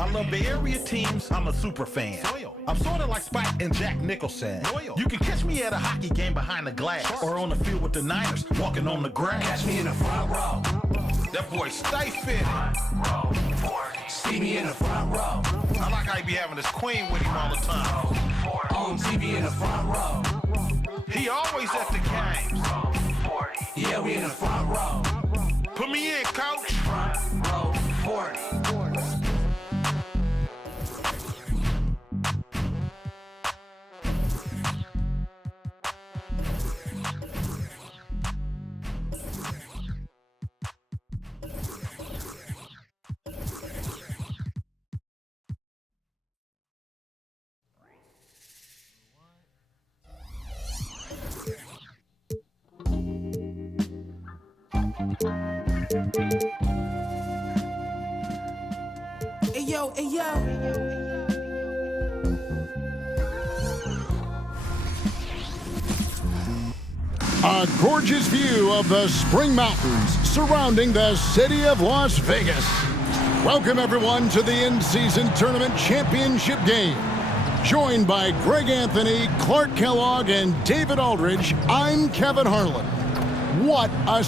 I love Bay Area teams. I'm a super fan. I'm sort of like Spike and Jack Nicholson. You can catch me at a hockey game behind the glass or on the field with the Niners walking on the grass. Catch me in the front row. That boy stay fit. Row for it. See me in the front row. I like how he be having his queen with him all the time. On TV in the front row. He always at the games. Yeah, we in the front row. Put me in, coach. Front row 40. Hey yo, hey yo. A gorgeous view of the Spring Mountains surrounding the city of Las Vegas. Welcome everyone to the in-season tournament championship game. Joined by Greg Anthony, Clark Kellogg, and David Aldridge, I'm Kevin Harlan. What a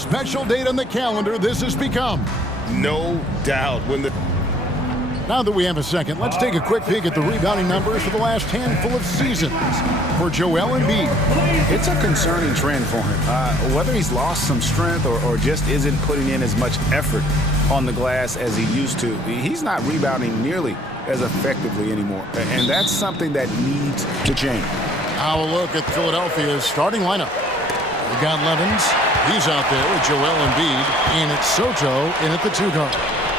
special date on the calendar this has become. No doubt. Now that we have a second, let's take a quick peek at the rebounding numbers for the last handful of seasons for Joel Embiid. It's a concerning trend for him. Whether he's lost some strength or just isn't putting in as much effort on the glass as he used to, he's not rebounding nearly as effectively anymore. And that's something that needs to change. Now a look at Philadelphia's starting lineup. We've got Levens. He's out there with Joel Embiid. And it's Soto in at the 2 guard.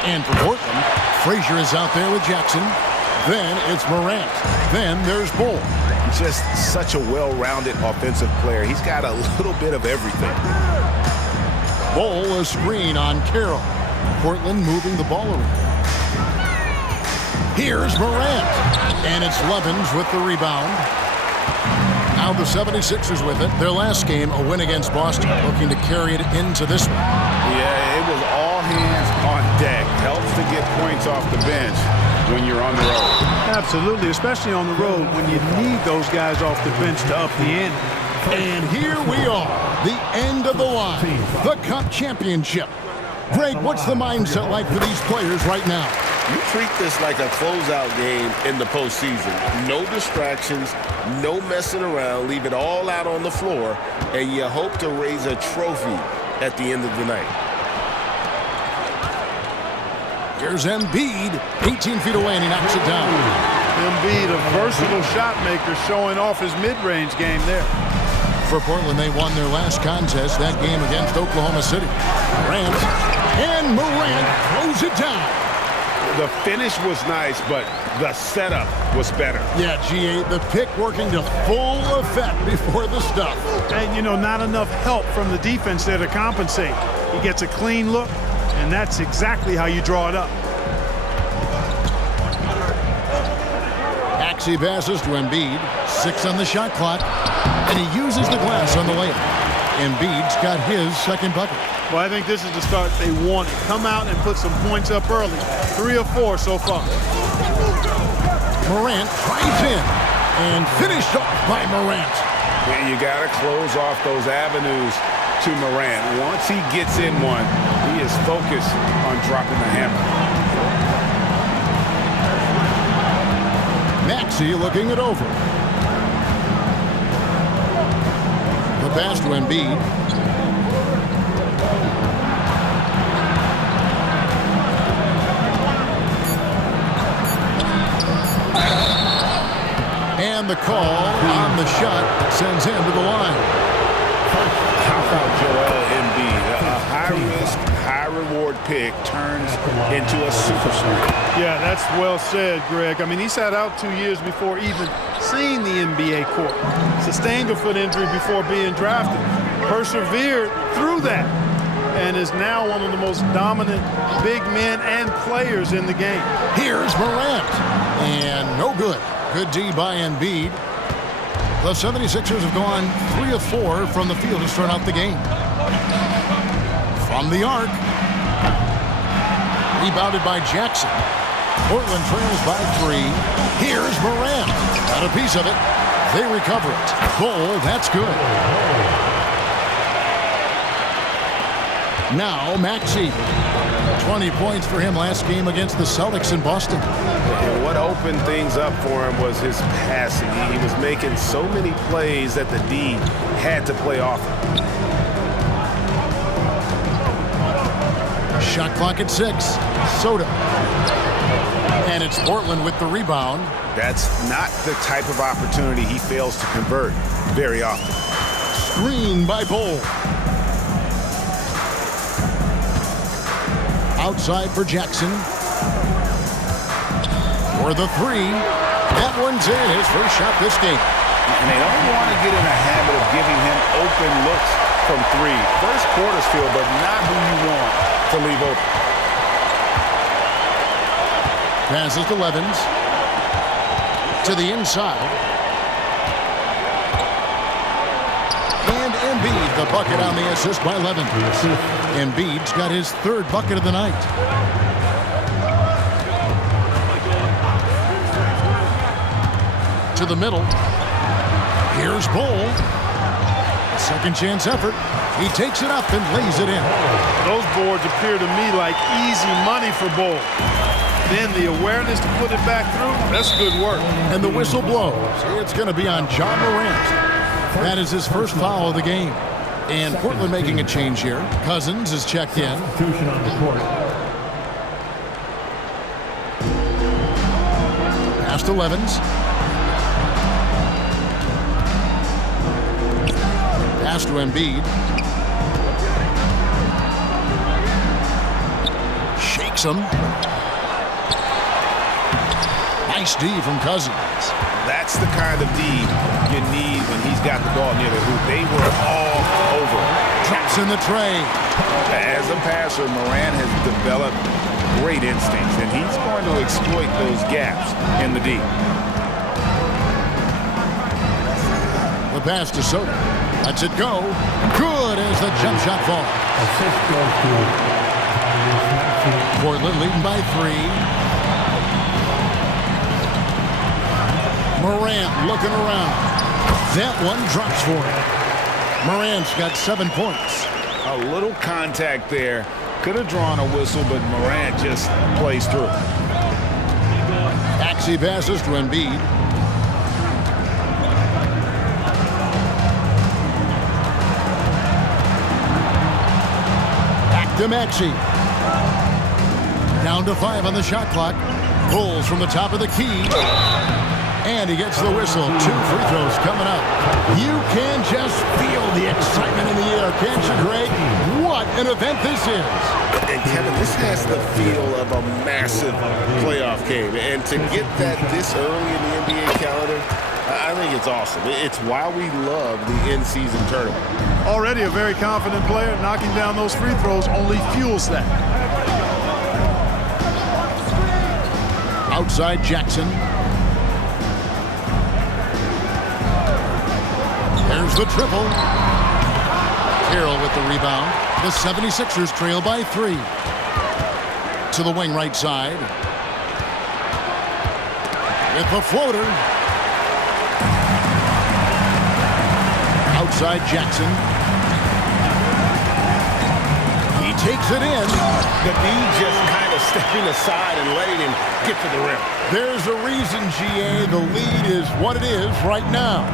And for Portland, Frazier is out there with Jackson. Then it's Morant. Then there's Bull. Just such a well-rounded offensive player. He's got a little bit of everything. Bull, a screen on Carroll. Portland moving the ball around. Here's Morant. And it's Levens with the rebound. Now the 76ers with it. Their last game, a win against Boston, looking to carry it into this one. Yeah, it was all hands on deck. Helps to get points off the bench when you're on the road. Absolutely, especially on the road when you need those guys off the bench to up the ante. And here we are, the end of the line, the Cup Championship. Greg, what's the mindset like for these players right now? You treat this like a closeout game in the postseason. No distractions, no messing around. Leave it all out on the floor, and you hope to raise a trophy at the end of the night. Here's Embiid, 18 feet away, and he knocks it down. Embiid, a versatile shot maker, showing off his mid-range game there. For Portland, they won their last contest, that game against Oklahoma City. Morant throws it down. The finish was nice, but the setup was better. Yeah, G8, the pick working to full effect before the stuff. And, you know, not enough help from the defense there to compensate. He gets a clean look, and that's exactly how you draw it up. Maxey passes to Embiid. 6 on the shot clock. And he uses the glass on the layup. Embiid's got his second bucket. Well, I think this is the start they want. Come out and put some points up early. 3 or 4 so far. Morant drives in and finished off by Morant. And you got to close off those avenues to Morant. Once he gets in one, he is focused on dropping the hammer. Maxey looking it over. The pass to Embiid. And the call on the shot that sends him to the line. How about Joel Embiid? A high-risk, high-reward pick turns into a superstar. Yeah, that's well said, Greg. I mean, he sat out 2 years before even seeing the NBA court. Sustained a foot injury before being drafted. Persevered through that and is now one of the most dominant big men and players in the game. Here's Morant. And no good. Good D by Embiid. The 76ers have gone 3 of 4 from the field to start out the game. From the arc. Rebounded by Jackson. Portland trails by 3. Here's Morant. Got a piece of it. They recover it. Bull, that's good. Now Maxey. 20 points for him last game against the Celtics in Boston. And what opened things up for him was his passing. He was making so many plays that the D had to play off him. Shot clock at 6. Soto. And it's Portland with the rebound. That's not the type of opportunity he fails to convert very often. Screen by Bull. Outside for Jackson. For the 3. That one's in. His first shot this game. And they don't want to get in a habit of giving him open looks from 3. First quarter's field, but not who you want to leave open. Passes to Levens. To the inside. And Embiid, the bucket on the assist by Levens. Embiid's got his 3rd bucket of the night. To the middle. Here's Bull. Second chance effort. He takes it up and lays it in. Those boards appear to me like easy money for Bull. Then the awareness to put it back through, that's good work. And the whistle blows. It's going to be on John Morant. That is his first foul of the game. And Portland making a change here. Cousins is checked in. Substitution on the court. Pass to Levens. Pass to Embiid. Shakes him. Nice D from Cousins. That's the kind of D you need when he's got the ball near the hoop. They were all over. Traps in the tray. As a passer, Morant has developed great instincts, and he's going to exploit those gaps in the D. The pass to Soto. Lets it go. Good as the jump shot falls. Assist goes to Portland leading by 3. Morant looking around. That one drops for him. Morant's got 7 points. A little contact there. Could have drawn a whistle, but Morant just plays through. Maxey passes to Embiid. Back to Maxey. Down to 5 on the shot clock. Pulls from the top of the key. And he gets the whistle. 2 free throws coming up. You can just feel the excitement in the air, can't you, Greg? What an event this is. And Kevin, this has the feel of a massive playoff game. And to get that this early in the NBA calendar, I think it's awesome. It's why we love the in-season tournament. Already a very confident player. Knocking down those free throws only fuels that. Outside Jackson. There's the triple. Carroll with the rebound. The 76ers trail by 3. To the wing right side. With the floater. Outside Jackson. He takes it in. The D just kind of stepping aside and letting him get to the rim. There's a reason, GA. The lead is what it is right now.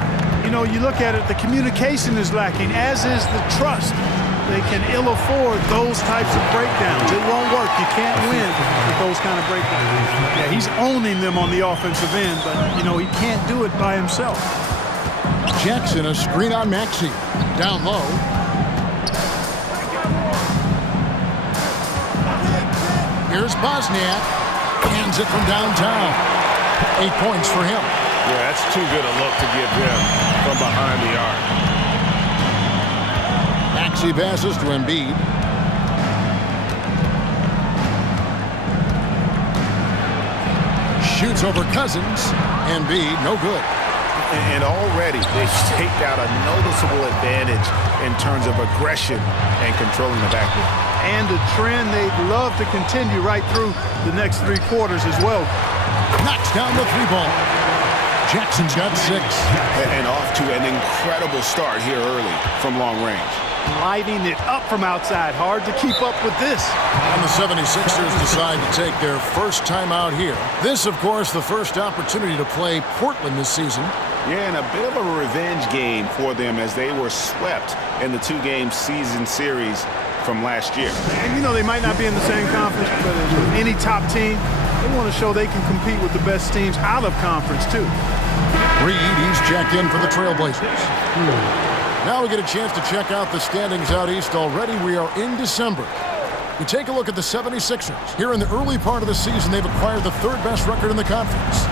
You know, you look at it, the communication is lacking, as is the trust. They can ill afford those types of breakdowns. It won't work. You can't win with those kind of breakdowns. Yeah, he's owning them on the offensive end, but, you know, he can't do it by himself. Jackson, a screen on Maxey. Down low. Here's Bosniak. Hands it from downtown. 8 points for him. Yeah, that's too good a look to give him from behind the arc. Maxey passes to Embiid. Shoots over Cousins. Embiid, no good. And already they've staked out a noticeable advantage in terms of aggression and controlling the backcourt. And a trend they'd love to continue right through the next 3 quarters as well. Knocks down the 3-ball. Jackson's got 6. And off to an incredible start here early from long range. Lighting it up from outside. Hard to keep up with this. And the 76ers decide to take their first time out here. This, of course, the first opportunity to play Portland this season. Yeah, and a bit of a revenge game for them as they were swept in the 2-game season series from last year. And, you know, they might not be in the same conference, but with any top team, they want to show they can compete with the best teams out of conference, too. Reed, he's checked in for the Trailblazers. Now we get a chance to check out the standings out east already. We are in December. We take a look at the 76ers. Here in the early part of the season, they've acquired the 3rd best record in the conference.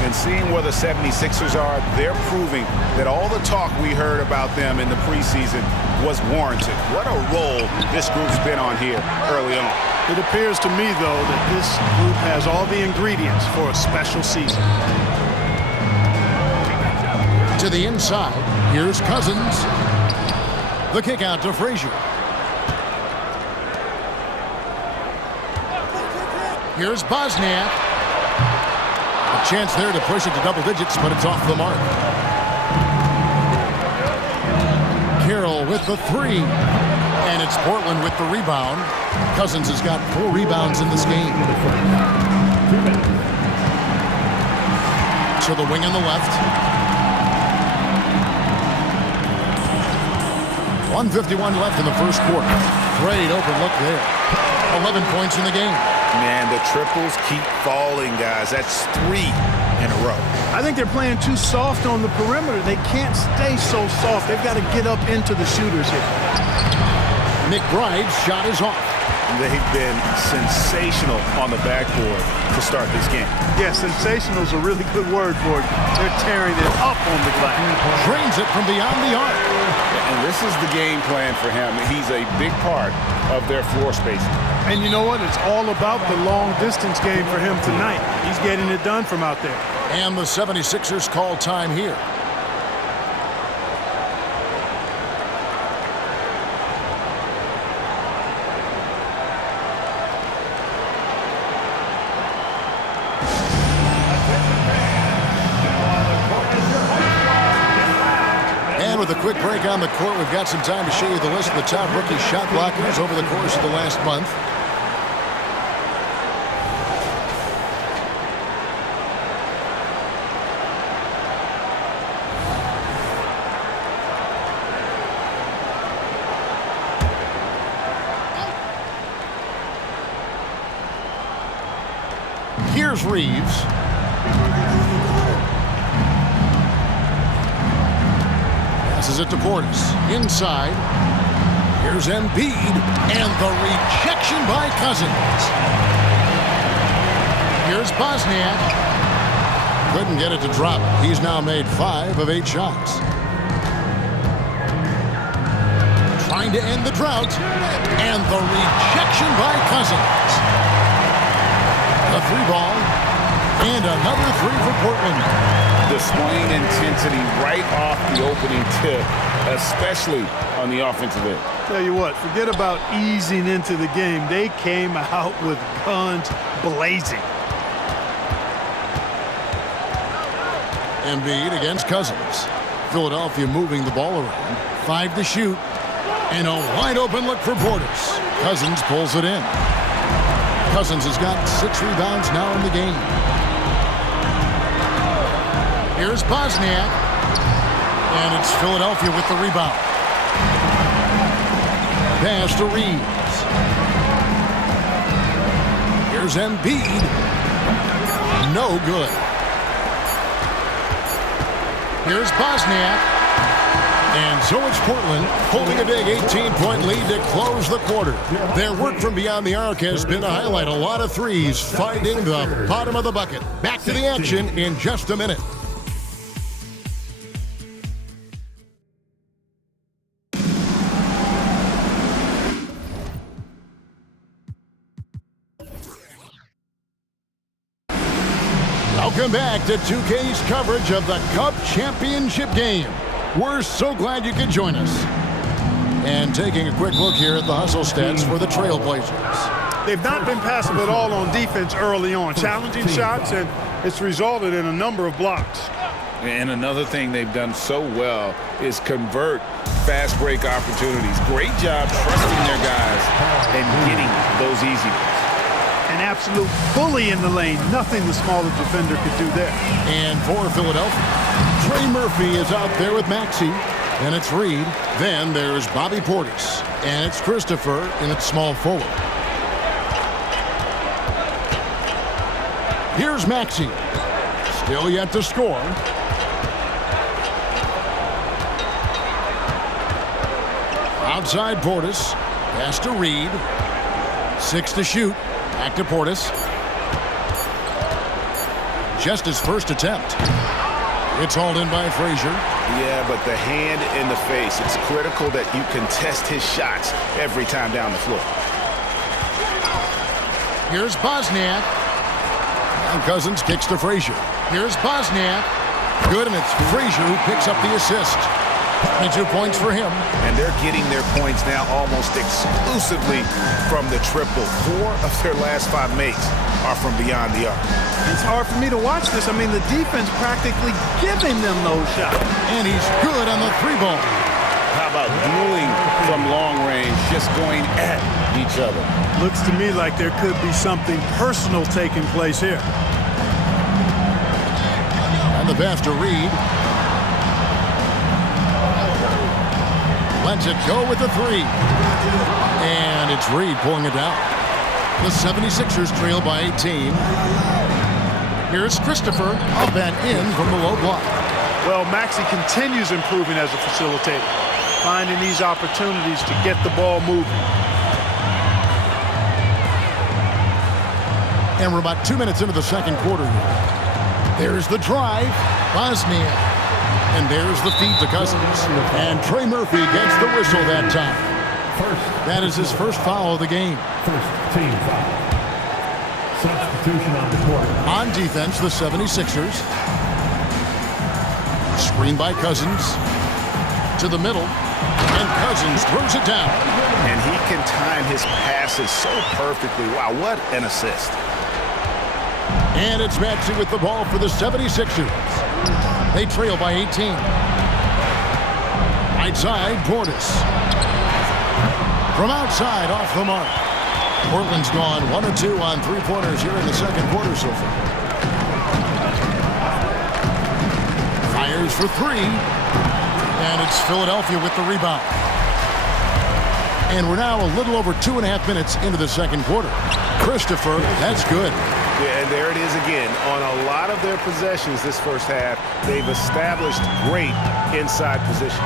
And seeing where the 76ers are, they're proving that all the talk we heard about them in the preseason was warranted. What a role this group's been on here early on. It appears to me, though, that this group has all the ingredients for a special season. To the inside, here's Cousins. The kick out to Frazier. Here's Bosniak. A chance there to push it to double digits, but it's off the mark. Carroll with the 3. And it's Portland with the rebound. Cousins has got 4 rebounds in this game. To the wing on the left. 1:51 left in the first quarter. Great open look there. 11 points in the game. Man, the triples keep falling, guys. That's 3 in a row. I think they're playing too soft on the perimeter. They can't stay so soft. They've got to get up into the shooters here. McBride's shot is off. They've been sensational on the backboard to start this game. Yeah, sensational is a really good word for it. They're tearing it up on the glass. Drains it from beyond the arc. And this is the game plan for him. He's a big part of their floor spacing. And you know what? It's all about the long-distance game for him tonight. He's getting it done from out there. And the 76ers call time here. With a quick break on the court, we've got some time to show you the list of the top rookie shot blockers over the course of the last month. Here's Reeves. Passes it to Portis. Inside. Here's Embiid. And the rejection by Cousins. Here's Bosniak. Couldn't get it to drop. He's now made 5 of 8 shots. Trying to end the drought. And the rejection by Cousins. A 3-ball. And another 3 for Portland. Displaying intensity right off the opening tip, especially on the offensive end. Tell you what, forget about easing into the game. They came out with guns blazing. Embiid against Cousins. Philadelphia moving the ball around. 5 to shoot. And a wide open look for Portis. Cousins pulls it in. Cousins has got 6 rebounds now in the game. Here's Bosniak. And it's Philadelphia with the rebound. Pass to Reeves. Here's Embiid. No good. Here's Bosniak. And so it's Portland holding a big 18-point lead to close the quarter. Their work from beyond the arc has been to highlight a lot of threes, finding the bottom of the bucket. Back to the action in just a minute. Welcome back to 2K's coverage of the Cup Championship game. We're so glad you could join us. And taking a quick look here at the hustle stats for the Trailblazers. They've not been passive at all on defense early on. Challenging shots, and it's resulted in a number of blocks. And another thing they've done so well is convert fast break opportunities. Great job trusting their guys and getting those easy ones. An absolute bully in the lane. Nothing the smaller defender could do there. And for Philadelphia, Trey Murphy is out there with Maxey. Then it's Reed. Then there's Bobby Portis. And it's Christopher in its small forward. Here's Maxey. Still yet to score. Outside Portis. Pass to Reed. 6 to shoot. Back to Portis. Just his first attempt. It's hauled in by Frazier. Yeah, but the hand in the face. It's critical that you contest his shots every time down the floor. Here's Bosniak. And Cousins kicks to Frazier. Here's Bosniak. Good, and it's Frazier who picks up the assist. 22 points for him. And they're getting their points now almost exclusively from the triple. 4 of their last 5 makes are from beyond the arc. It's hard for me to watch this. I mean, the defense practically giving them those shots. And he's good on the 3-ball. How about dueling from long range, just going at each other? Looks to me like there could be something personal taking place here. And the pass to Reed. Lets it go with the 3. And it's Reed pulling it down. The 76ers trail by 18. Here's Christopher up and in from the low block. Well, Maxey continues improving as a facilitator, finding these opportunities to get the ball moving. And we're about 2 minutes into the second quarter here. There's the drive. Bosniak. And there's the feed to Cousins. And Trey Murphy gets the whistle that time. That is his first foul of the game. First team foul. Substitution on the court. On defense, the 76ers. Screen by Cousins. To the middle. And Cousins throws it down. And he can time his passes so perfectly. Wow, what an assist. And it's Maxey with the ball for the 76ers. They trail by 18. Right side, Portis. From outside, off the mark. Portland's gone 1 of 2 on 3-pointers here in the second quarter so far. Fires for 3. And it's Philadelphia with the rebound. And we're now a little over 2.5 minutes into the second quarter. Christopher, that's good. Yeah, and there it is again. On a lot of their possessions this first half, they've established great inside position.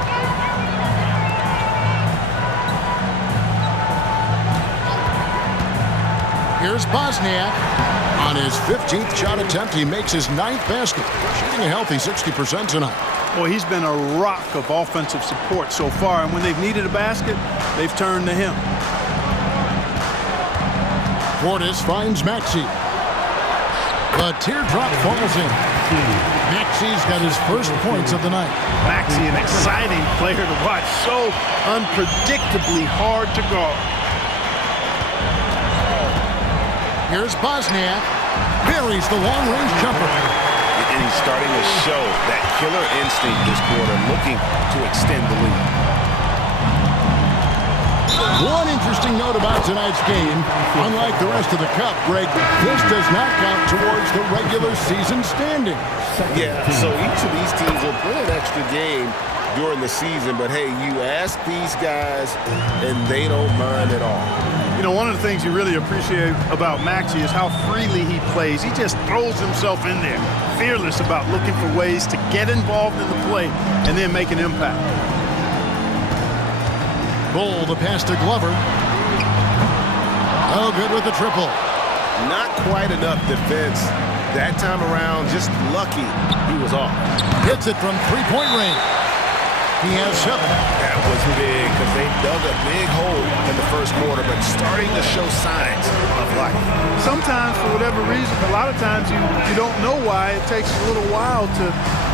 Here's Bosniak. On his 15th shot attempt, he makes his 9th basket, shooting a healthy 60% tonight. Well, he's been a rock of offensive support so far, and when they've needed a basket, they've turned to him. Portis finds Maxey. The teardrop falls in. Maxey's got his first points of the night. Maxey, an exciting player to watch, so unpredictably hard to guard. Here's Bosniak. Buries the long-range jumper. And he's starting to show that killer instinct this quarter, looking to extend the lead. One interesting note about tonight's game, unlike the rest of the Cup, Greg, this does not count towards the regular season standing. Yeah, so each of these teams will play an extra game during the season, but hey, you ask these guys, and they don't mind at all. You know, one of the things you really appreciate about Maxey is how freely he plays. He just throws himself in there, fearless about looking for ways to get involved in the play and then make an impact. Bull, the pass to Glover. Oh, good with the triple. Not quite enough defense. That time around, just lucky he was off. Hits it from three-point range. He has 7. That was big because they dug a big hole in the first quarter, but starting to show signs of life. Sometimes, for whatever reason, a lot of times you don't know why. It takes a little while to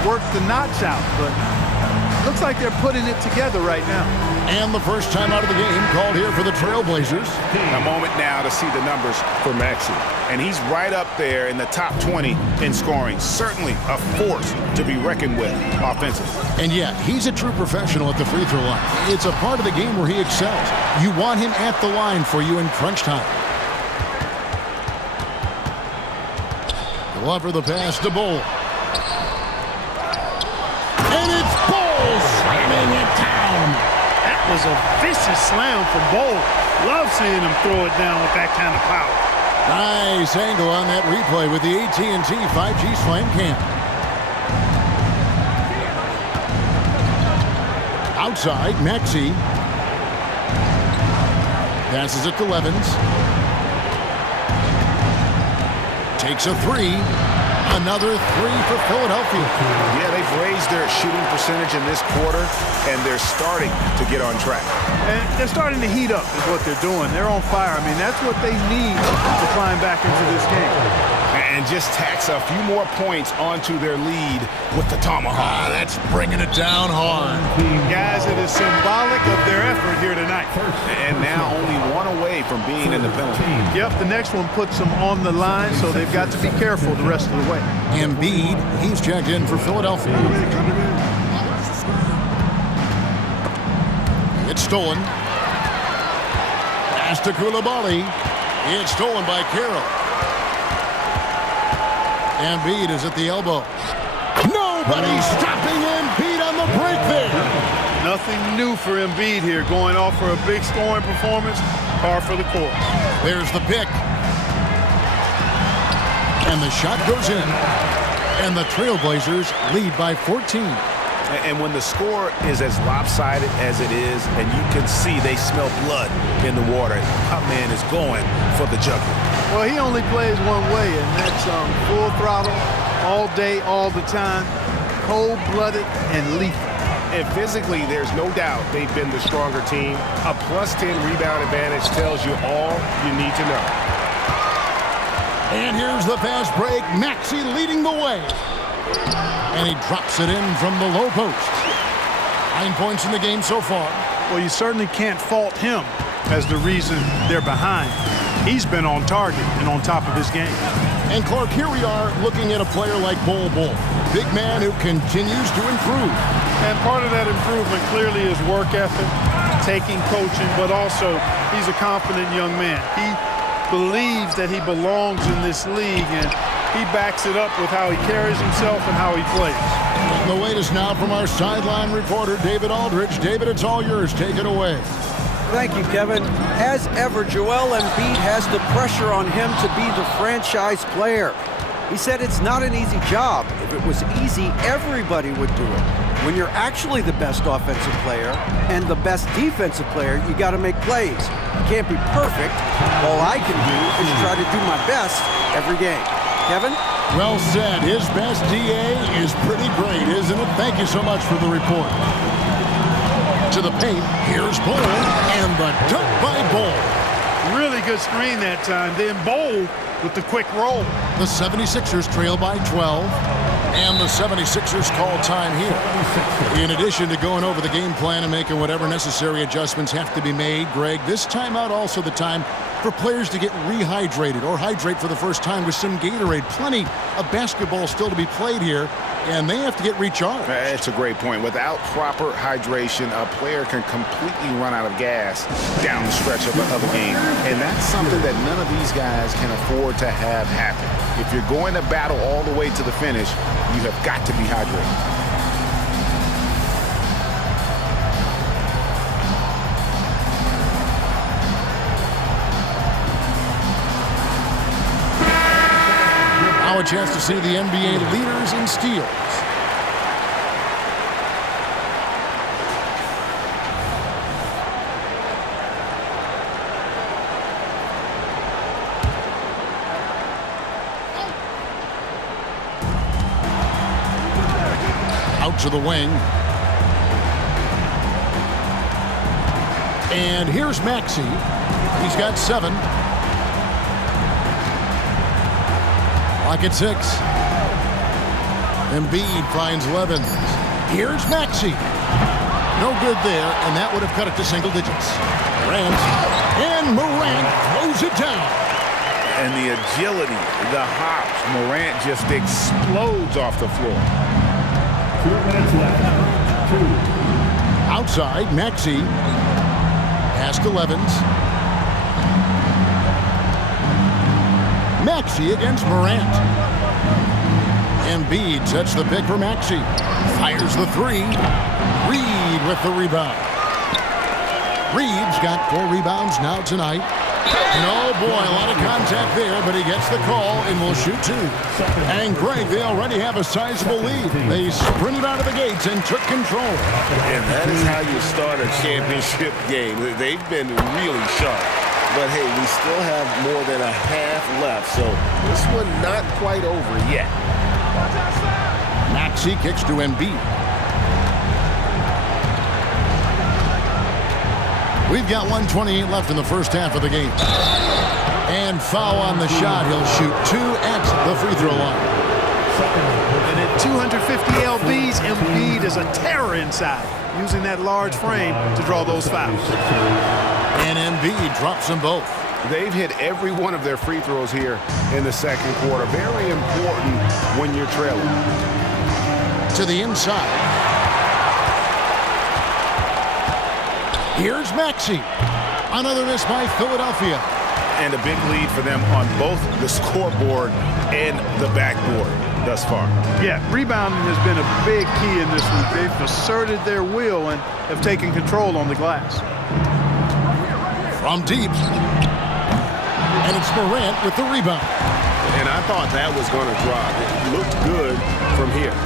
work the knots out, but it looks like they're putting it together right now. And the first time out of the game called here for the Trailblazers. A moment now to see the numbers for Maxey. And he's right up there in the top 20 in scoring. Certainly a force to be reckoned with offensively. And yet, he's a true professional at the free throw line. It's a part of the game where he excels. You want him at the line for you in crunch time. Glover the pass to Bull. And it's Bull slamming it down. That was a vicious slam from Bull. Love seeing him throw it down with that kind of power. Nice angle on that replay with the AT&T 5G Slam Cam. Outside, Maxey. Passes it to Levens. Takes a 3. Another 3 for Philadelphia. Yeah, they've raised their shooting percentage in this quarter, and they're starting to get on track. And they're starting to heat up is what they're doing. They're on fire. I mean, that's what they need to climb back into this game. And just tacks a few more points onto their lead with the tomahawk. That's bringing it down hard. Guys, it is symbolic of their effort here tonight. And now only one away from being in the penalty. Yep, the next one puts them on the line, so they've got to be careful the rest of the way. Embiid, he's checked in for Philadelphia. It's stolen. Pass to Coulibaly. It's stolen by Carroll. Embiid is at the elbow. Nobody stopping Embiid on the break there. Nothing new for Embiid here, going off for a big scoring performance, par for the course. There's the pick. And the shot goes in. And the Trailblazers lead by 14. And when the score is as lopsided as it is, and you can see they smell blood in the water, our man is going for the jugular. Well, he only plays one way, and that's full throttle, all day, all the time, cold-blooded and lethal. And physically, there's no doubt they've been the stronger team. A +10 rebound advantage tells you all you need to know. And here's the fast break. Maxey leading the way. And he drops it in from the low post. 9 points in the game so far. Well, you certainly can't fault him as the reason they're behind. He's been on target and on top of his game. And Clark, here we are looking at a player like Bull. Big man who continues to improve. And part of that improvement clearly is work ethic, taking coaching, but also he's a confident young man. He believes that he belongs in this league, and he backs it up with how he carries himself and how he plays. The latest now from our sideline reporter, David Aldridge. David, it's all yours. Take it away. Thank you, Kevin. As ever, Joel Embiid has the pressure on him to be the franchise player. He said it's not an easy job. If it was easy, everybody would do it. When you're actually the best offensive player and the best defensive player, you got to make plays. You can't be perfect. All I can do is try to do my best every game. Kevin? Well said. His best DA is pretty great, isn't it? Thank you so much for the report. To the paint, here's Bol, and the dunk by Bol. Really good screen that time. Then Bol with the quick roll. The 76ers trail by 12, and the 76ers call time here. In addition to going over the game plan and making whatever necessary adjustments have to be made, Greg, this timeout also the time for players to get rehydrated or hydrate for the first time with some Gatorade. Plenty of basketball still to be played here, and they have to get recharged. That's a great point. Without proper hydration, a player can completely run out of gas down the stretch of a game. And that's something that none of these guys can afford to have happen. If you're going to battle all the way to the finish, you have got to be hydrated. Now a chance to see the NBA leaders in steals. Out to the wing. And here's Maxey. He's got 7. Clock at 6. Embiid finds Levens. Here's Maxey. No good there, and that would have cut it to single digits. Morant, and Morant throws it down. And the agility, the hops, Morant just explodes off the floor. 2 minutes left. 2. Outside, Maxey. Pass to Levens. Maxey against Morant. Embiid sets the pick for Maxey. Fires the 3. Reed with the rebound. Reed's got 4 rebounds now tonight. And oh boy, a lot of contact there, but he gets the call and will shoot 2. And Greg, they already have a sizable lead. They sprinted out of the gates and took control. And that is how you start a championship game. They've been really sharp. But hey, we still have more than a half left, so this one not quite over yet. Maxey kicks to Embiid. We've got 1:28 left in the first half of the game. And foul on the shot. He'll shoot 2 at the free throw line. And at 250 lbs, Embiid is a terror inside, using that large frame to draw those fouls. And Embiid drops them both. They've hit every one of their free throws here in the second quarter. Very important when you're trailing. To the inside. Here's Maxey. Another miss by Philadelphia. And a big lead for them on both the scoreboard and the backboard thus far. Yeah, rebounding has been a big key in this one. They've asserted their will and have taken control on the glass. From deep. And it's Morant with the rebound. And I thought that was going to drop. It looked good from here.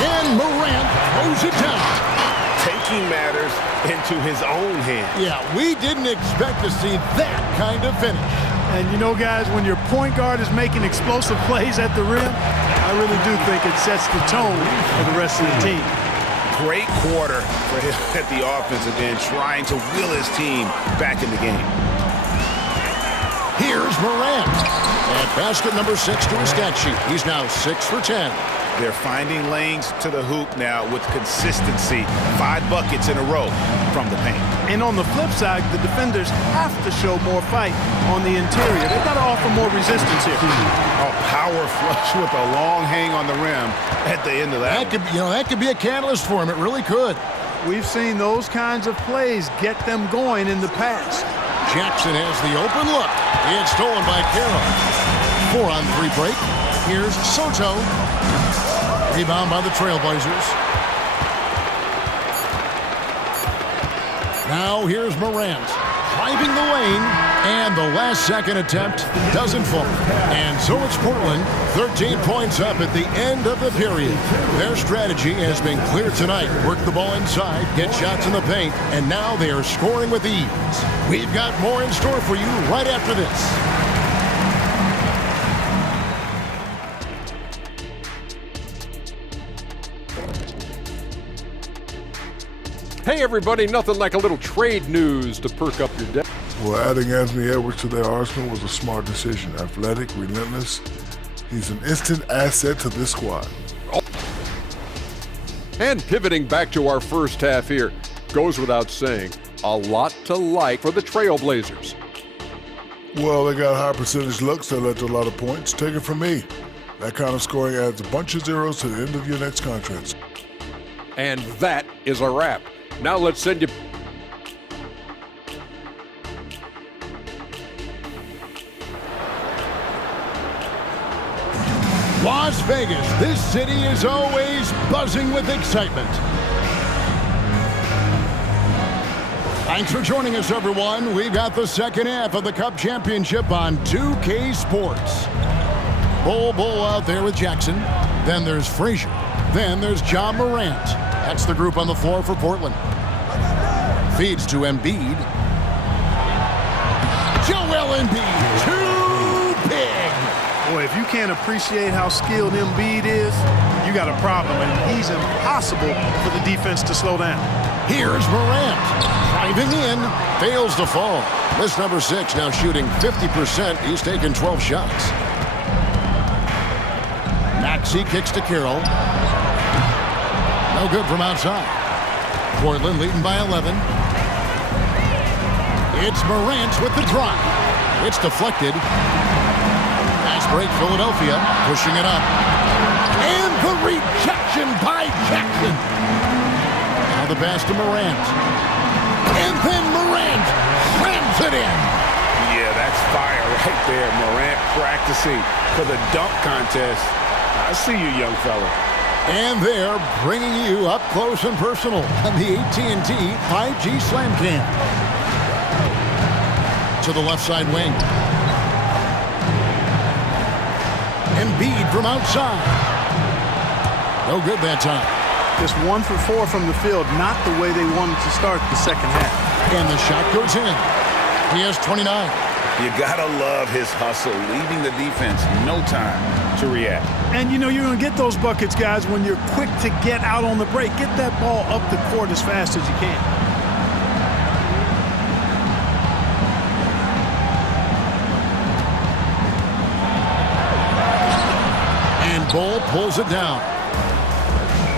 And Morant throws it down. Taking matters into his own hands. Yeah, we didn't expect to see that kind of finish. And you know, guys, when your point guard is making explosive plays at the rim, I really do think it sets the tone for the rest of the team. Great quarter for him at the offensive end, trying to will his team back in the game. Here's Morant. At basket number 6 to his stat sheet. He's now 6 for 10. They're finding lanes to the hoop now with consistency. 5 buckets in a row from the paint. And on the flip side, the defenders have to show more fight on the interior. They've got to offer more resistance here. A power flush with a long hang on the rim at the end of that. That could be a catalyst for him. It really could. We've seen those kinds of plays get them going in the past. Jackson has the open look. It's stolen by Carroll. 4-on-3 break. Here's Soto. Rebound by the Trailblazers. Now here's Morant, driving the lane, and the last-second attempt doesn't fall. And so it's Portland, 13 points up at the end of the period. Their strategy has been clear tonight. Work the ball inside, get shots in the paint, and now they are scoring with ease. We've got more in store for you right after this. Hey everybody, nothing like a little trade news to perk up your day. Well, adding Anthony Edwards to their arsenal was a smart decision. Athletic, relentless. He's an instant asset to this squad. And pivoting back to our first half here, goes without saying, a lot to like for the Trailblazers. Well, they got high percentage looks that led to a lot of points. Take it from me. That kind of scoring adds a bunch of zeros to the end of your next contract. And that is a wrap. Now let's send you... Las Vegas, this city is always buzzing with excitement. Thanks for joining us, everyone. We've got the second half of the Cup Championship on 2K Sports. Bull out there with Jackson. Then there's Frazier. Then there's John Morant. That's the group on the floor for Portland. Feeds to Embiid. Joel Embiid, too big. Boy, if you can't appreciate how skilled Embiid is, you got a problem, and he's impossible for the defense to slow down. Here's Morant, driving in, fails to fall. This number 6 now shooting 50%. He's taken 12 shots. Maxey kicks to Carroll. No good from outside. Portland leading by 11. It's Morant with the drive. It's deflected. Pass break, Philadelphia pushing it up. And the rejection by Jackson. Now the pass to Morant. And then Morant slams it in. Yeah, that's fire right there. Morant practicing for the dunk contest. I see you, young fella. And they're bringing you up close and personal on the AT&T 5G Slam Cam. To the left side wing. Embiid from outside. No good that time. Just 1 for 4 from the field, not the way they wanted to start the second half. And the shot goes in. He has 29. You gotta love his hustle, leaving the defense no time to react. And you know you're going to get those buckets, guys, when you're quick to get out on the break. Get that ball up the court as fast as you can. And Bull pulls it down.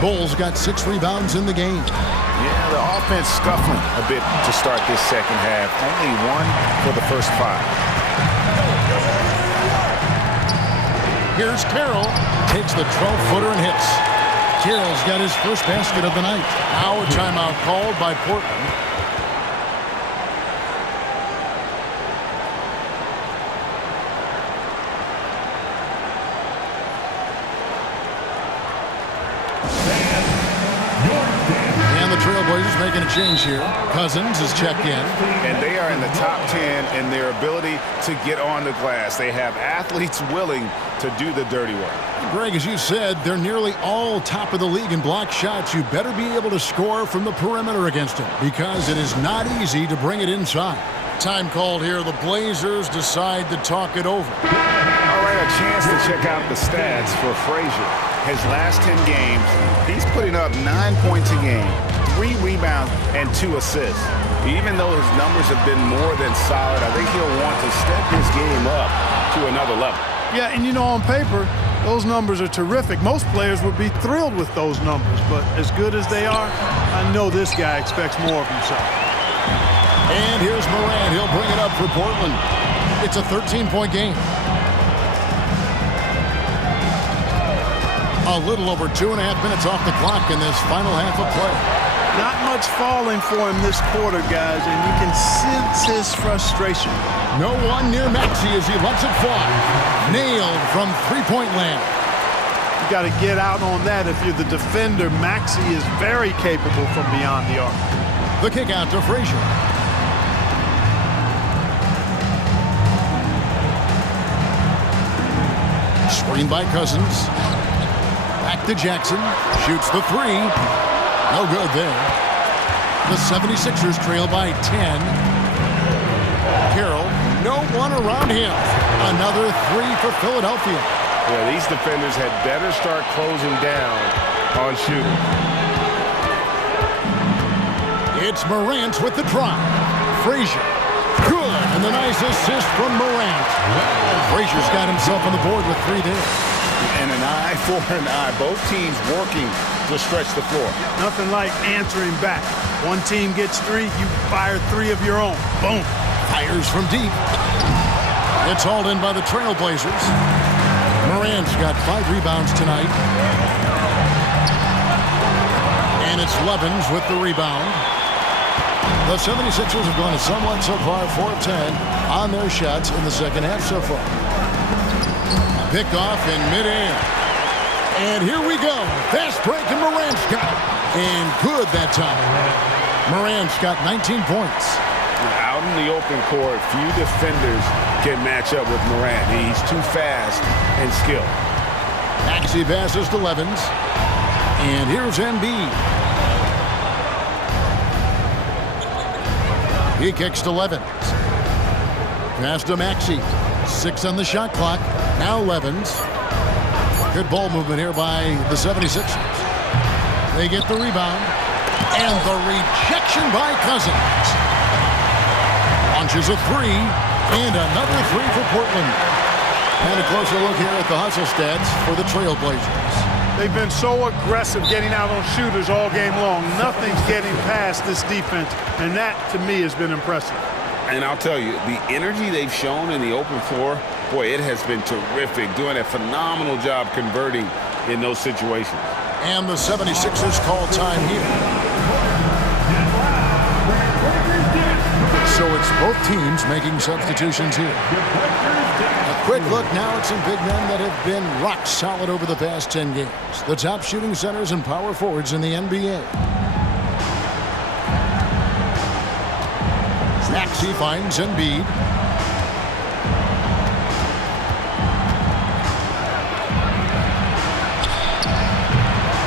Bull's got 6 rebounds in the game. Yeah, the offense scuffling a bit to start this second half. Only 1 for the first 5. Here's Carroll. Takes the 12-footer and hits. Carroll's got his first basket of the night. Now a timeout called by Portland. And the Trailblazers making a change here. Cousins is checked in. And they are in the top 10 in their ability to get on the glass. They have athletes willing to do the dirty work. Greg, as you said, they're nearly all top of the league in block shots. You better be able to score from the perimeter against them because it is not easy to bring it inside. Time called here. The Blazers decide to talk it over. All right, a chance to check out the stats for Frazier. His last 10 games, he's putting up 9 points a game, 3 rebounds, and 2 assists. Even though his numbers have been more than solid, I think he'll want to step his game up to another level. Yeah, and you know, on paper, those numbers are terrific. Most players would be thrilled with those numbers, but as good as they are, I know this guy expects more of himself. And here's Morant. He'll bring it up for Portland. It's a 13-point game. A little over 2.5 minutes off the clock in this final half of play. Not much falling for him this quarter, guys, and you can sense his frustration. No one near Maxey as he lets it fly. Nailed from three-point land. You got to get out on that if you're the defender. Maxey is very capable from beyond the arc. The kick out to Frazier. Screen by Cousins. Back to Jackson. Shoots the three. No good there. The 76ers trail by 10. Carroll, no one around him. Another three for Philadelphia. Yeah, these defenders had better start closing down on shooting. It's Morant with the drive. Frazier. Good. And the nice assist from Morant. Frazier's got himself on the board with three there. And an eye for an eye. Both teams working to stretch the floor. Nothing like answering back. One team gets three, you fire three of your own. Boom. Fires from deep. It's hauled in by the Trailblazers. Morant's got 5 rebounds tonight. And it's Levens with the rebound. The 76ers have gone somewhat so far 4-10 on their shots in the second half so far. Picked off in midair. And here we go. Fast break, and Morant's got it. And good that time. Morant's got 19 points. Out in the open court, few defenders can match up with Morant. He's too fast and skilled. Maxey passes to Levens. And here's Embiid. He kicks to Levens. Pass to Maxey. 6 on the shot clock. Now Levens. Good ball movement here by the 76ers. They get the rebound. And the rejection by Cousins. Launches a three. And another three for Portland. And a closer look here at the hustle stats for the Trailblazers. They've been so aggressive getting out on shooters all game long. Nothing's getting past this defense, and that, to me, has been impressive. And I'll tell you, the energy they've shown in the open floor, boy, it has been terrific. Doing a phenomenal job converting in those situations. And the 76ers call time here. So it's both teams making substitutions here. A quick look now at some big men that have been rock solid over the past 10 games. The top shooting centers and power forwards in the NBA. Maxey finds Embiid.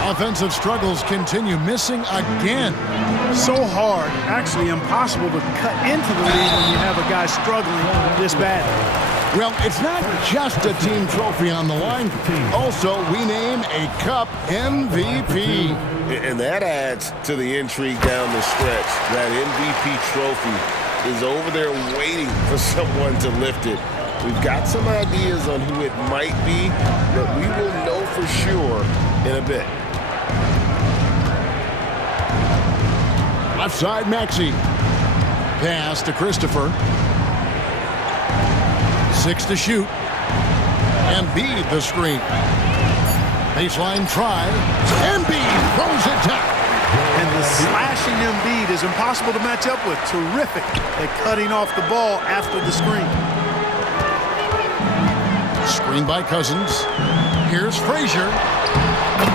Offensive struggles continue, missing again. So hard, actually impossible to cut into the lead when you have a guy struggling this badly. Well, it's not just a team trophy on the line. Also, we name a Cup MVP. And that adds to the intrigue down the stretch. That MVP trophy is over there waiting for someone to lift it. We've got some ideas on who it might be, but we will know for sure in a bit. Left side, Maxey. Pass to Christopher. 6 to shoot. Embiid the screen. Baseline try. Embiid throws it down. And the slashing Embiid is impossible to match up with. Terrific at cutting off the ball after the screen. Screen by Cousins. Here's Frazier.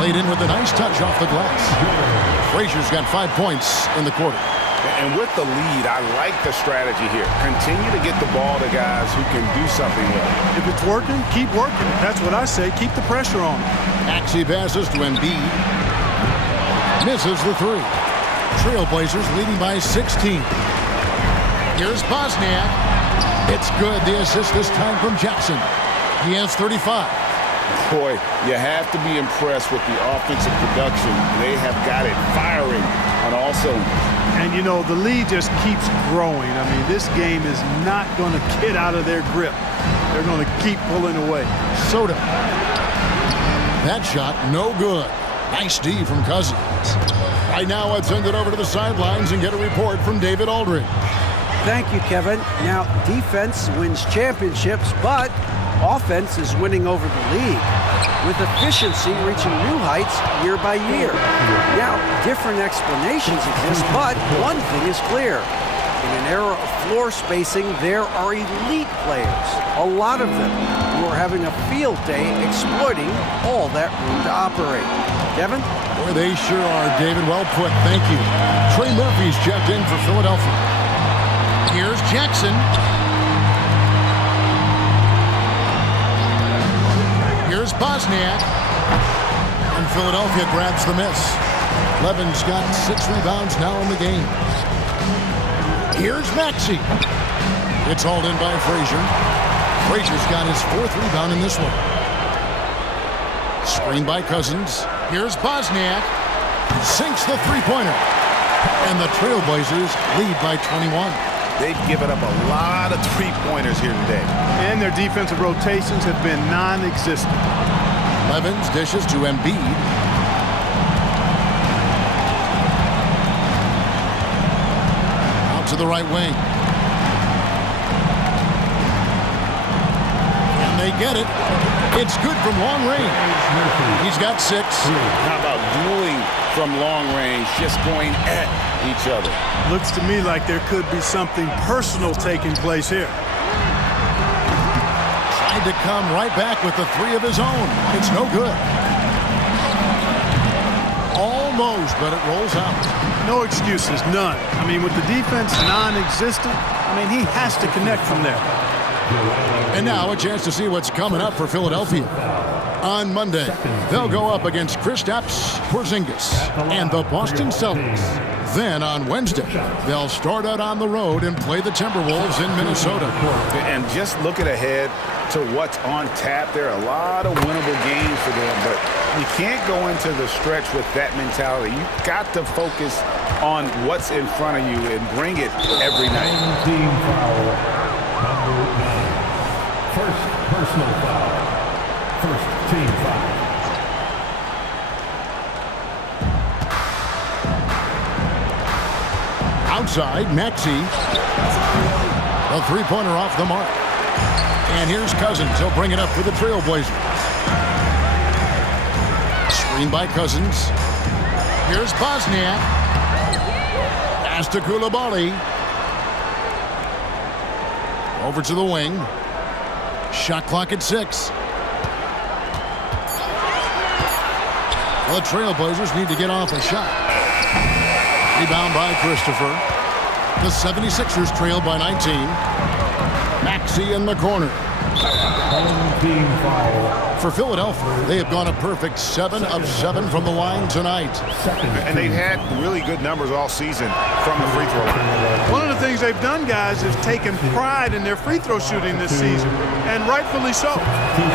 Played in with a nice touch off the glass. Frazier's got 5 points in the quarter. And with the lead, I like the strategy here. Continue to get the ball to guys who can do something with it. If it's working, keep working. That's what I say. Keep the pressure on. Maxey passes to Embiid. Misses the three. Trailblazers leading by 16. Here's Bosniak. It's good. The assist this time from Jackson. He has 35. Boy, you have to be impressed with the offensive production. They have got it firing on all cylinders. And, you know, the lead just keeps growing. I mean, this game is not going to get out of their grip. They're going to keep pulling away. Soda. That shot, no good. Nice D from Cousins. Right now, let's send it over to the sidelines and get a report from David Aldridge. Thank you, Kevin. Now, defense wins championships, but offense is winning over the league, with efficiency reaching new heights year by year. Now, different explanations exist, but one thing is clear. In an era of floor spacing, there are elite players, a lot of them, who are having a field day exploiting all that room to operate. Kevin? Boy, they sure are, David. Well put. Thank you. Trey Murphy's checked in for Philadelphia. Here's Jackson. Here's Bosniak. And Philadelphia grabs the miss. Levin's got 6 rebounds now in the game. Here's Maxey. It's hauled in by Frazier. Frazier's got his 4th rebound in this one. Screen by Cousins. Here's Bosniak. Sinks the three-pointer. And the Trailblazers lead by 21. They've given up a lot of three-pointers here today. And their defensive rotations have been non-existent. Levins dishes to Embiid. Out to the right wing. And they get it. It's good from long range. He's got 6. How about dueling from long range, just going at each other? Looks to me like there could be something personal taking place here. Tried to come right back with the 3 of his own. It's no good. Almost, but it rolls out. No excuses, none. I mean, with the defense non-existent, he has to connect from there. And now a chance to see what's coming up for Philadelphia. On Monday, they'll go up against Kristaps Porzingis and the Boston Celtics. Then on Wednesday, they'll start out on the road and play the Timberwolves in Minnesota. And just looking ahead to what's on tap, there are a lot of winnable games for them, but you can't go into the stretch with that mentality. You've got to focus on what's in front of you and bring it every night. Team foul, number 9. First personal foul. First team foul. Outside, Maxey. A three-pointer off the mark. And here's Cousins. He'll bring it up for the Trailblazers. Screen by Cousins. Here's Bosniak. Pass to Coulibaly. Over to the wing. Shot clock at 6. The Trailblazers need to get off a shot. Rebound by Christopher. The 76ers trail by 19. Maxey in the corner. Team foul. For Philadelphia, they have gone a perfect 7 of 7 from the line tonight. And they've had really good numbers all season from the free throw line. One of the things they've done, guys, is taken pride in their free throw shooting this season, and rightfully so.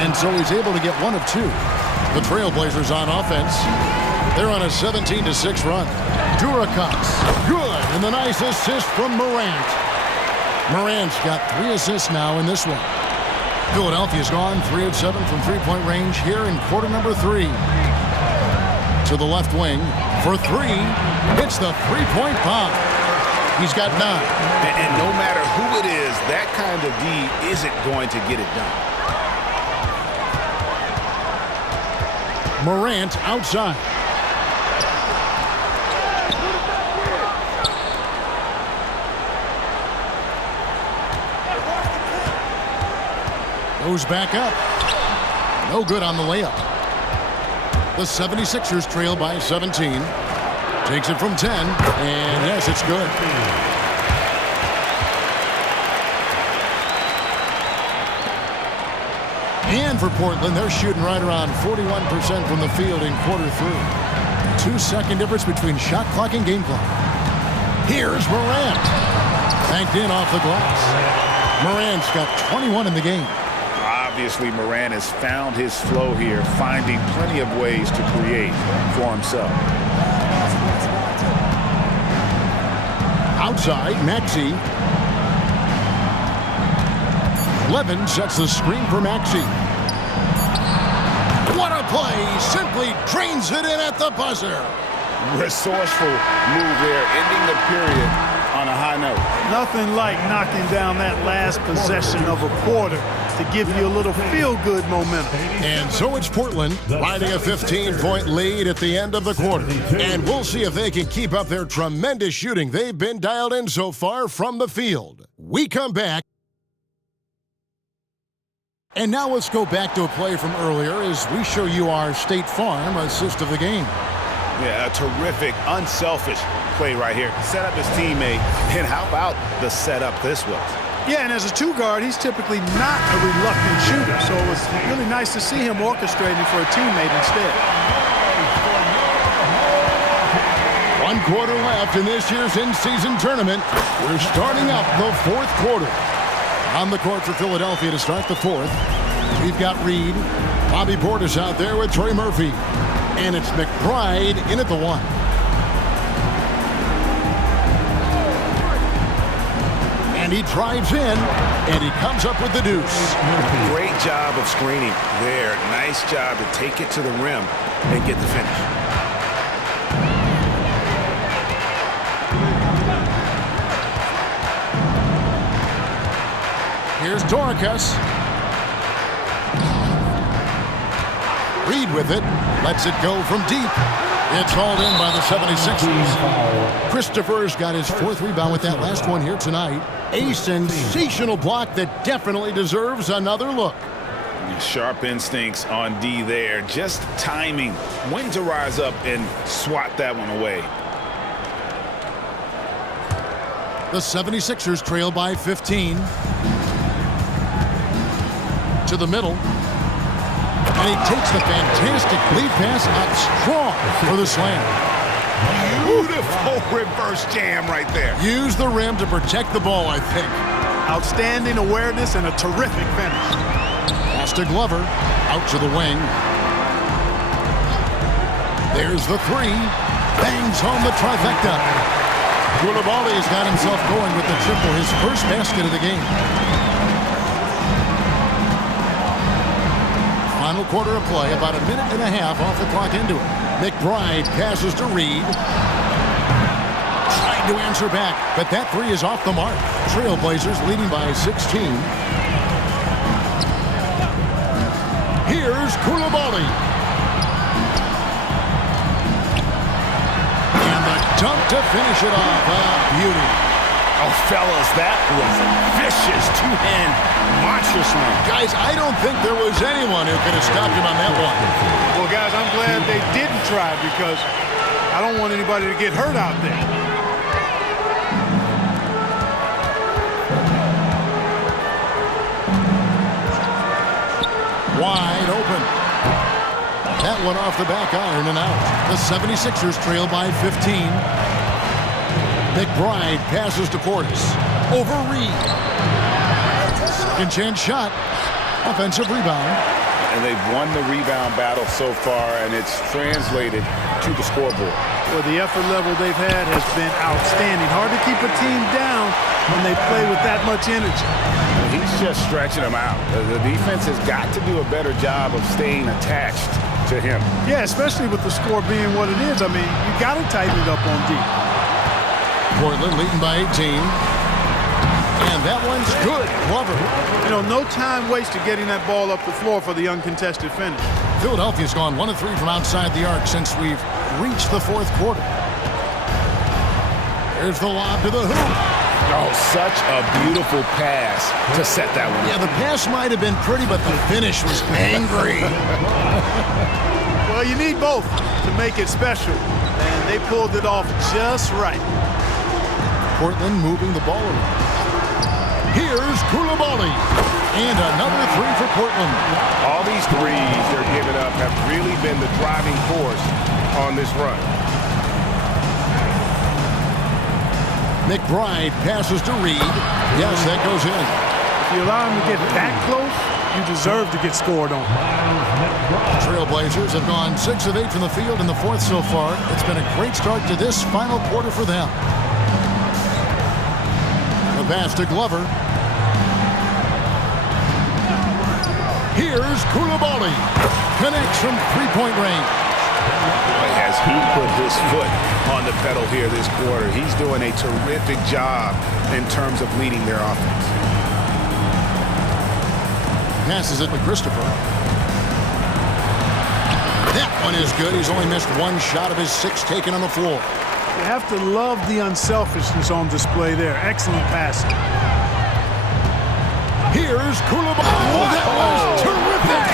And so he's able to get 1 of 2. The Trailblazers on offense. They're on a 17-6 run. Duracox, good, and the nice assist from Morant. Morant's got 3 assists now in this one. Philadelphia's gone 3 of 7 from three-point range here in quarter number 3. To the left wing for 3. It's the three-point bomb. He's got 9. And no matter who it is, that kind of D isn't going to get it done. Morant outside. Goes back up. No good on the layup. The 76ers trail by 17. Takes it from 10. And yes, it's good. And for Portland, they're shooting right around 41% from the field in quarter 3. 2-second difference between shot clock and game clock. Here's Morant. Banked in off the glass. Morant's got 21 in the game. Obviously, Morant has found his flow here, finding plenty of ways to create for himself. Outside, Maxey. Levin sets the screen for Maxey. What a play! Simply drains it in at the buzzer. Resourceful move there, ending the period on a high note. Nothing like knocking down that last possession of a quarter to give you a little feel-good momentum. And so it's Portland riding a 15-point lead at the end of the quarter. And we'll see if they can keep up their tremendous shooting they've been dialed in so far from the field. We come back. And now let's go back to a play from earlier as we show you our State Farm assist of the game. Yeah, a terrific, unselfish play right here. Set up his teammate, and how about the setup this was? Yeah, and as a two-guard, he's typically not a reluctant shooter, so it was really nice to see him orchestrating for a teammate instead. 1 quarter left in this year's in-season tournament. We're starting up the 4th quarter. On the court for Philadelphia to start the 4th. We've got Reed. Bobby Portis out there with Trey Murphy. And it's McBride in at the 1. And he drives in, and he comes up with the deuce. Great job of screening there. Nice job to take it to the rim and get the finish. Here's Dorcas. Reed with it. Lets it go from deep. It's hauled in by the 76ers. Christopher's got his 4th rebound with that last one here tonight. A sensational block that definitely deserves another look. Sharp instincts on D there. Just timing when to rise up and swat that one away. The 76ers trail by 15. To the middle. And he takes the fantastic lead pass out strong for the slam. Beautiful reverse jam right there. Use the rim to protect the ball, I think. Outstanding awareness and a terrific finish. Pass to Glover. Out to the wing. There's the 3. Bangs home the trifecta. Koulibaly's got himself going with the triple, his first basket of the game. Final quarter of play, about a minute and a half off the clock into it. McBride passes to Reed. Trying to answer back, but that 3 is off the mark. Trailblazers leading by 16. Here's Koulibaly. And the dunk to finish it off. Beauty. Oh, fellas, that was a vicious two-hand monster slam. Guys, I don't think there was anyone who could have stopped him on that one. Well, guys, I'm glad they didn't try because I don't want anybody to get hurt out there. Wide open. That one off the back iron and out. The 76ers trail by 15. McBride passes to Portis. Over Reed. Second chance shot. Offensive rebound. And they've won the rebound battle so far, and it's translated to the scoreboard. Well, the effort level they've had has been outstanding. Hard to keep a team down when they play with that much energy. He's just stretching them out. The defense has got to do a better job of staying attached to him. Yeah, especially with the score being what it is. I mean, you got to tighten it up on D. Portland leading by 18. And that one's good. Glover. You know, no time wasted getting that ball up the floor for the uncontested finish. Philadelphia's gone 1 of 3 from outside the arc since we've reached the 4th quarter. There's the lob to the hoop. Oh, such a beautiful pass to set that one. Yeah, the pass might have been pretty, but the finish was angry. Well, you need both to make it special, and they pulled it off just right. Portland moving the ball around. Here's Koulibaly. And another 3 for Portland. All these threes they're giving up have really been the driving force on this run. McBride passes to Reed. Yes, that goes in. If you allow him to get that close, you deserve to get scored on. Trailblazers have gone 6 of 8 from the field in the 4th so far. It's been a great start to this final quarter for them. The pass to Glover. Here's Koulibaly. Connects from 3-point range. As he put his foot on the pedal here this quarter, he's doing a terrific job in terms of leading their offense. Passes it to Christopher. That one is good. He's only missed 1 shot of his 6 taken on the floor. You have to love the unselfishness on display there. Excellent passing. Here's Koulibaly. Oh, that was terrific.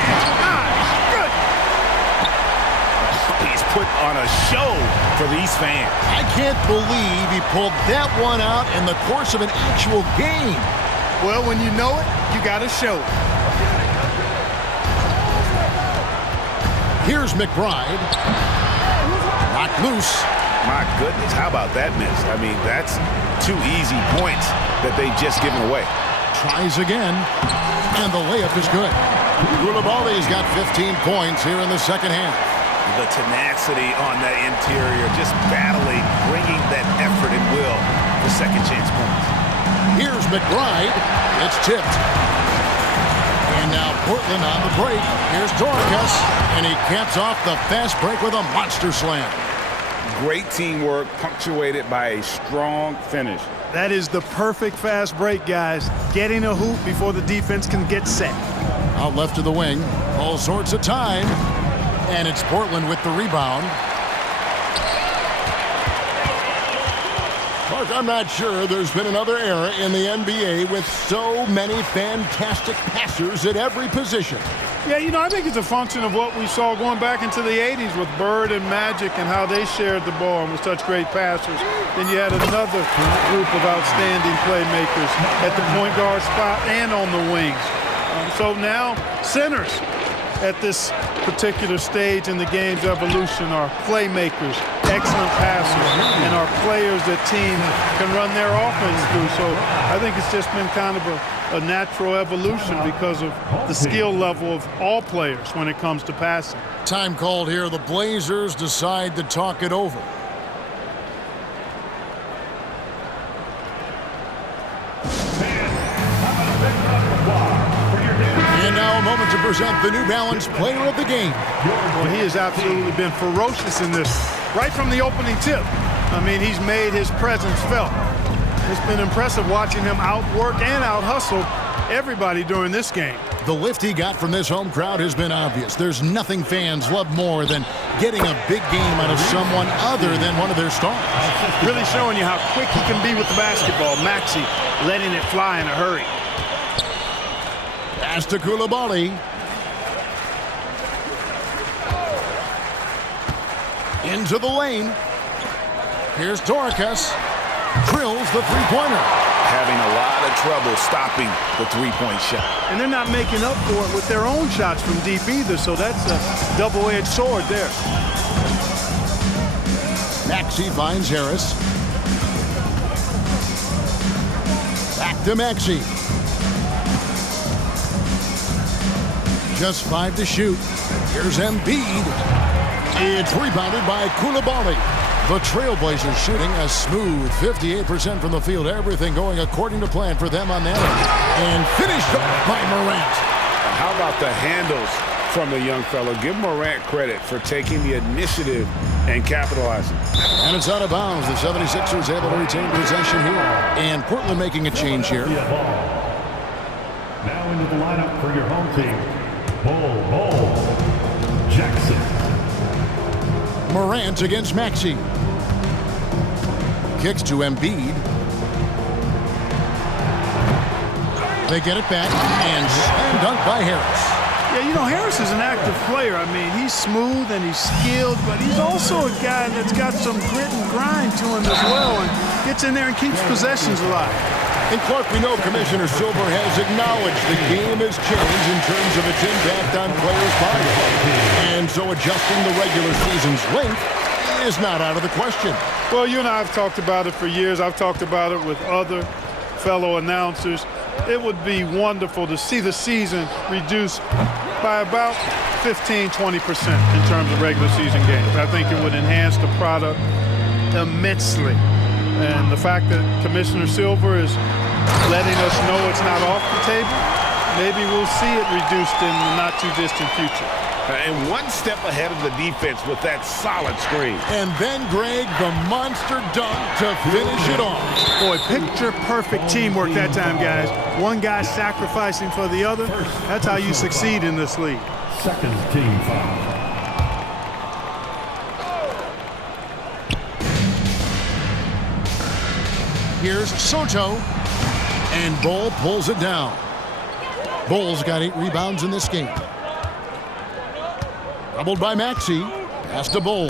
He's put on a show for these fans. I can't believe he pulled that one out in the course of an actual game. Well, when you know it, you got to show it. Here's McBride. Knocked loose. My goodness, how about that miss? I mean, that's 2 easy points that they've just given away. Tries again, and the layup is good. Koulibaly's got 15 points here in the second half. The tenacity on that interior, just battling, bringing that effort and will for second chance points. Here's McBride. It's tipped. And now Portland on the break. Here's Dorcas, and he caps off the fast break with a monster slam. Great teamwork, punctuated by a strong finish. That is the perfect fast break, guys. Getting a hoop before the defense can get set. Out left of the wing. All sorts of time. And it's Portland with the rebound. Mark, I'm not sure there's been another era in the NBA with so many fantastic passers at every position. Yeah, you know, I think it's a function of what we saw going back into the 80s with Bird and Magic and how they shared the ball and were such great passers. Then you had another group of outstanding playmakers at the point guard spot and on the wings. So now centers at this particular stage in the game's evolution are playmakers, excellent passers, and are players that teams can run their offense through. So I think it's just been kind of a natural evolution because of the skill level of all players when it comes to passing. Time called here. The Blazers decide to talk it over. And now a moment to present the New Balance Player of the Game. Well, he has absolutely been ferocious in this right from the opening tip. I mean, he's made his presence felt. It's been impressive watching him outwork and out-hustle everybody during this game. The lift he got from this home crowd has been obvious. There's nothing fans love more than getting a big game out of someone other than one of their stars. Really showing you how quick he can be with the basketball. Maxey letting it fly in a hurry. Pass to Koulibaly. Into the lane. Here's Dorcas. Drills the three-pointer. Having a lot of trouble stopping the three-point shot. And they're not making up for it with their own shots from deep either, so that's a double-edged sword there. Maxey finds Harris. Back to Maxey. Just 5 to shoot. Here's Embiid. It's rebounded by Koulibaly. The Trailblazers shooting a smooth 58% from the field. Everything going according to plan for them on that end. And finished off by Morant. How about the handles from the young fellow? Give Morant credit for taking the initiative and capitalizing. And it's out of bounds. The 76ers able to retain possession here. And Portland making a change here. Now into the lineup for your home team, Bull Jackson. Morant against Maxey. Kicks to Embiid. They get it back and slam dunk by Harris. Yeah, you know, Harris is an active player. I mean, he's smooth and he's skilled, but he's also a guy that's got some grit and grind to him as well and gets in there and keeps possessions alive. And Clark, we know Commissioner Silver has acknowledged the game has changed in terms of its impact on players' bodies. And so adjusting the regular season's length is not out of the question. Well, you and I have talked about it for years. I've talked about it with other fellow announcers. It would be wonderful to see the season reduced by about 15-20% in terms of regular season games. I think it would enhance the product immensely. And the fact that Commissioner Silver is letting us know it's not off the table, maybe we'll see it reduced in the not-too-distant future. And one step ahead of the defense with that solid screen. And then, Greg, the monster dunk to finish it off. Boy, picture-perfect teamwork that time, guys. One guy sacrificing for the other. That's how you succeed in this league. Second team foul. Here's Soto, and Bull pulls it down. Bulls got 8 rebounds in this game. Doubled by Maxey. Pass to Bull.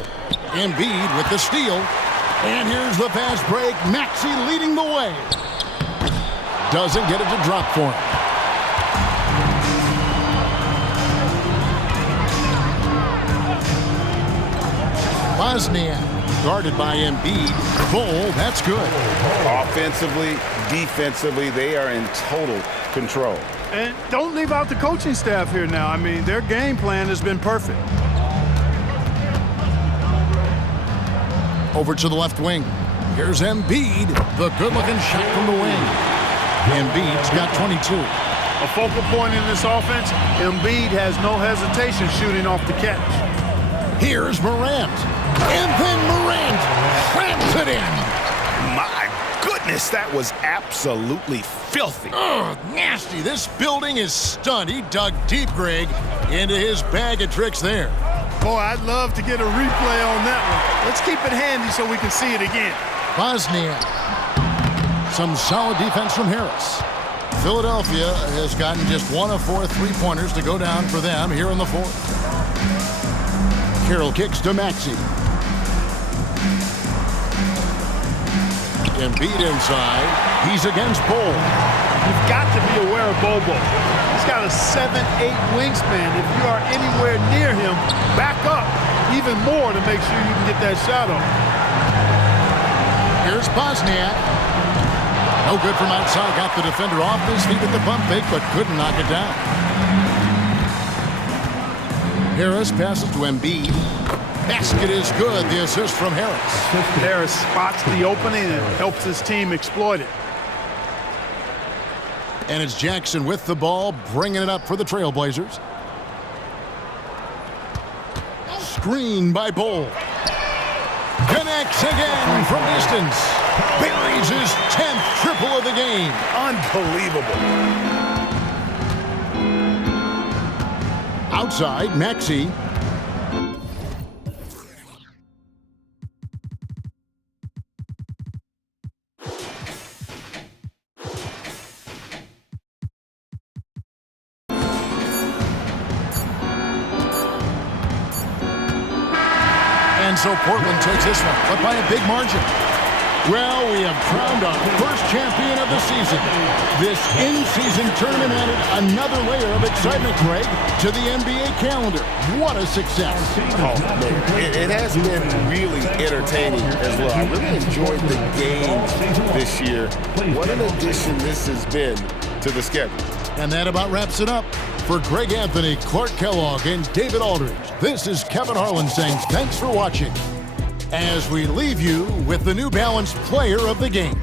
Embiid with the steal. And here's the fast break. Maxey leading the way. Doesn't get it to drop for him. Wozniak guarded by Embiid. Bull, that's good. Offensively, defensively, they are in total control. And don't leave out the coaching staff here now. I mean, their game plan has been perfect. Over to the left wing. Here's Embiid. The good-looking shot from the wing. Embiid's got 22. A focal point in this offense, Embiid has no hesitation shooting off the catch. Here's Morant. And then Morant slams it in. My goodness, that was absolutely filthy. Ugh, nasty. This building is stunned. He dug deep, Greg, into his bag of tricks there. Boy, I'd love to get a replay on that one. Let's keep it handy so we can see it again. Wozniak. Some solid defense from Harris. Philadelphia has gotten just 1 of 4 3-pointers to go down for them here in the fourth. Carroll kicks to Maxey. Embiid inside. He's against Bull. You've got to be aware of Bobo. He's got a 7'8" wingspan. If you are anywhere near him, back up even more to make sure you can get that shot off. Here's Wozniak. No good from outside. Got the defender off his feet with the pump fake, but couldn't knock it down. Harris passes to Embiid. Basket is good. The assist from Harris. Harris spots the opening and helps his team exploit it. And it's Jackson with the ball, bringing it up for the Trailblazers. Screen by Bull. Connects again from distance. Buries his 10th triple of the game. Unbelievable. Outside, Maxey. And so Portland takes this one, but by a big margin. Well, we have crowned our first champion of the season. This in-season tournament added another layer of excitement, Greg, to the NBA calendar. What a success. Oh, man. It has been really entertaining as well. I really enjoyed the games this year. What an addition this has been to the schedule. And that about wraps it up. For Greg Anthony, Clark Kellogg, and David Aldridge, this is Kevin Harlan saying thanks for watching as we leave you with the New Balance Player of the Game.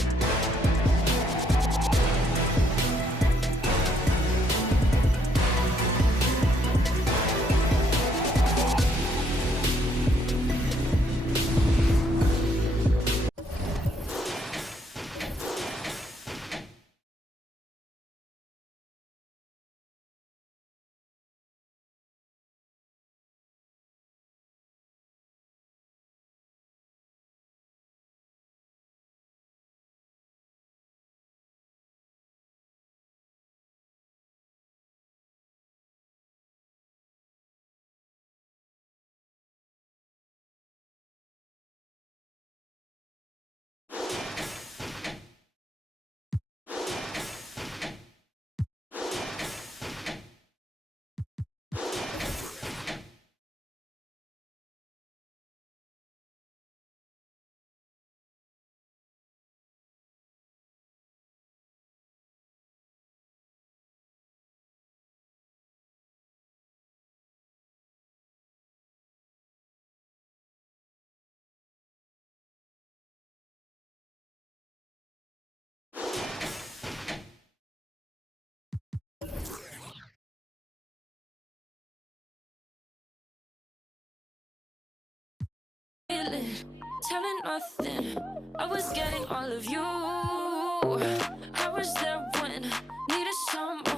Telling nothing, I was getting all of you. I was there when needed someone.